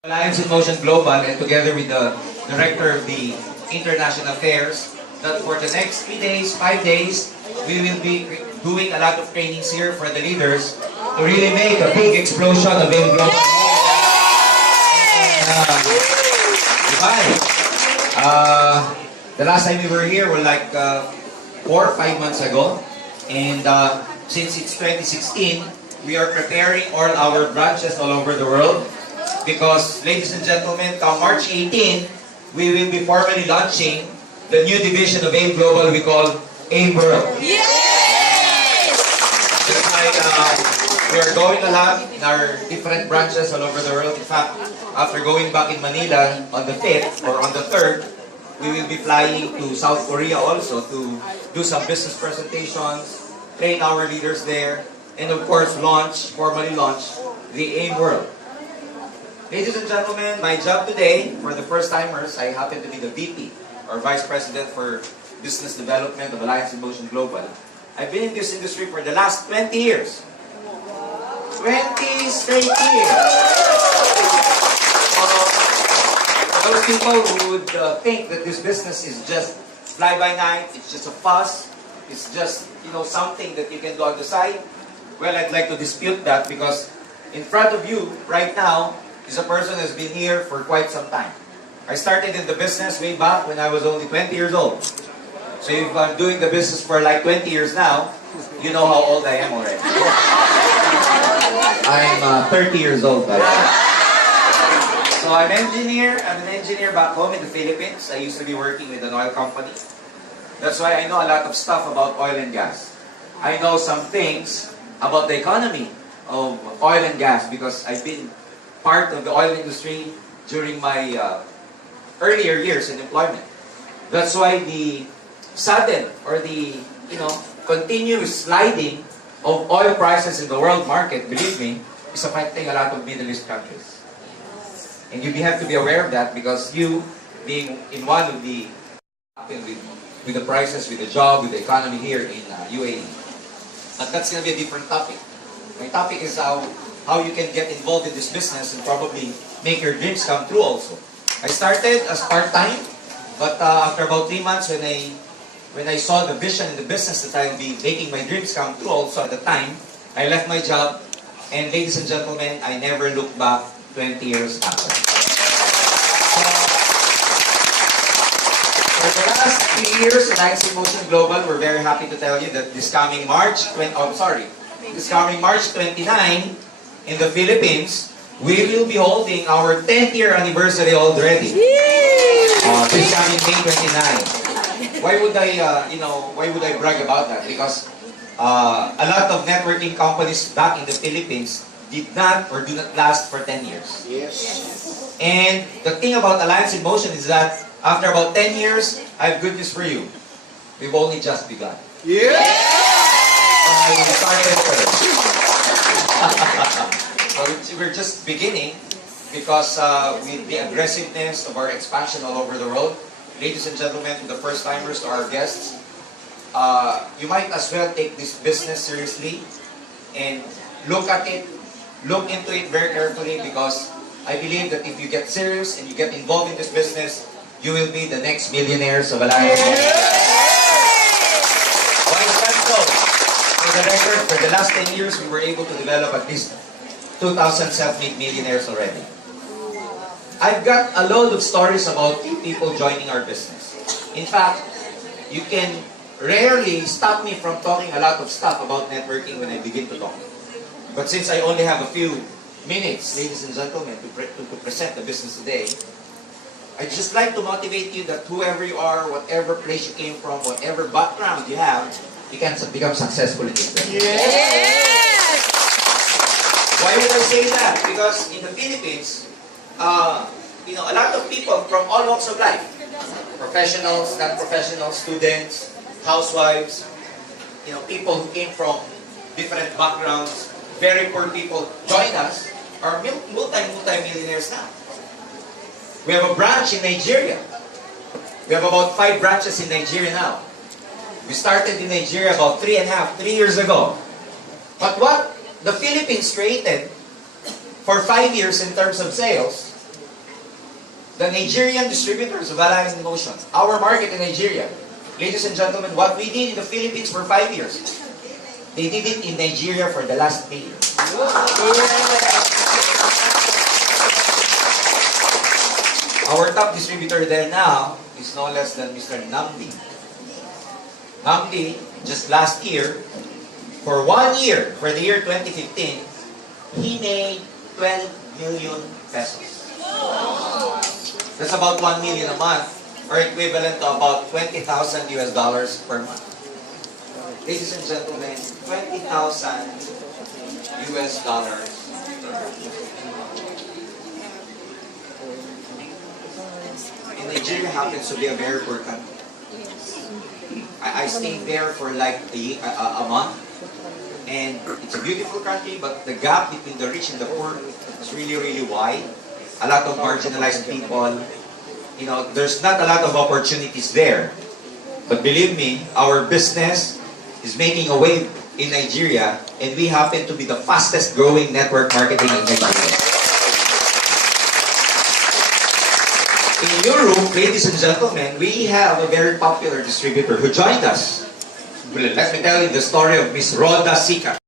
Alliance in Motion Global, and together with the Director of the International Affairs, that for the next 3 days, 5 days, we will be doing a lot of trainings here for the leaders to really make a big explosion of AIM Global. The last time we were here were like 4 or 5 months ago, and since it's 2016, we are preparing all our branches all over the world. Because, ladies and gentlemen, come March 18, we will be formally launching the new division of AIM Global we call AIM World. Yes! Just like we are going a lot in our different branches all over the world. In fact, after going back in Manila on the 5th or on the 3rd, we will be flying to South Korea also to do some business presentations, train our leaders there, and of course formally launch the AIM World. Ladies and gentlemen, my job today, for the first timers, I happen to be the VP, or Vice President for Business Development of Alliance in Motion Global. I've been in this industry for the last 20 years. 20 straight years! Those people who would think that this business is just fly-by-night, it's just a fuss, it's just, something that you can do on the side, well, I'd like to dispute that because in front of you, right now, is a person who has been here for quite some time. I started in the business way back when I was only 20 years old. So if I'm doing the business for like 20 years now, you know how old I am already. I'm 30 years old by now. So I'm an engineer back home in the Philippines. I used to be working with an oil company. That's why I know a lot of stuff about oil and gas. I know some things about the economy of oil and gas because I've been part of the oil industry during my earlier years in employment. That's why the sudden or the continuous sliding of oil prices in the world market, believe me, is affecting a lot of Middle East countries. And you have to be aware of that because you, being in one of the with the prices, with the job, with the economy here in UAE. But that's going to be a different topic. My topic is how you can get involved in this business and probably make your dreams come true also. I started as part-time, but after about 3 months when I saw the vision in the business that I'll be making my dreams come true also at the time, I left my job, and ladies and gentlemen, I never looked back 20 years after. So, for the last 3 years at Alliance in Motion Global, we're very happy to tell you that this coming March 29 in the Philippines, we will be holding our 10th year anniversary already. This coming May 29. Why would I brag about that? Because a lot of networking companies back in the Philippines did not or do not last for 10 years. Yes. And the thing about Alliance in Motion is that after about 10 years, I have good news for you. We've only just begun. Yeah! We started first. So we're just beginning because with the aggressiveness of our expansion all over the world, ladies and gentlemen, to the first timers, to our guests, you might as well take this business seriously and look into it very carefully because I believe that if you get serious and you get involved in this business, you will be the next millionaires of Alliance. Why is that so? For the record, for the last 10 years, we were able to develop at least 2,000 self-made millionaires already. I've got a load of stories about people joining our business. In fact, you can rarely stop me from talking a lot of stuff about networking when I begin to talk. But since I only have a few minutes, ladies and gentlemen, to present the business today, I'd just like to motivate you that whoever you are, whatever place you came from, whatever background you have, you can become successful in this business. Yes! Why would I say that? Because in the Philippines, a lot of people from all walks of life, professionals, non-professionals, students, housewives, people who came from different backgrounds, very poor people, join us, are multi-millionaires now. We have a branch in Nigeria. We have about 5 branches in Nigeria now. We started in Nigeria about 3 years ago. But what the Philippines created for 5 years in terms of sales The Nigerian distributors of Alliance in Motion, our market in Nigeria. Ladies and gentlemen, what we did in the Philippines for 5 years, they did it in Nigeria for the last 3 years. Our top distributor there now is no less than Mr. Namdi. Namdi, just last year, for 1 year, for the year 2015, he made 12 million pesos. That's about 1 million a month, or equivalent to about $20,000 US per month. Ladies and gentlemen, $20,000 US. And Nigeria happens to be a very poor country. I stayed there for like a month, and it's a beautiful country, but the gap between the rich and the poor is really, really wide. A lot of marginalized people. You know, there's not a lot of opportunities there. But believe me, our business is making a wave in Nigeria, and we happen to be the fastest growing network marketing in Nigeria. In Europe, ladies and gentlemen, we have a very popular distributor who joined us. Let me tell you the story of Miss Rhoda Sika.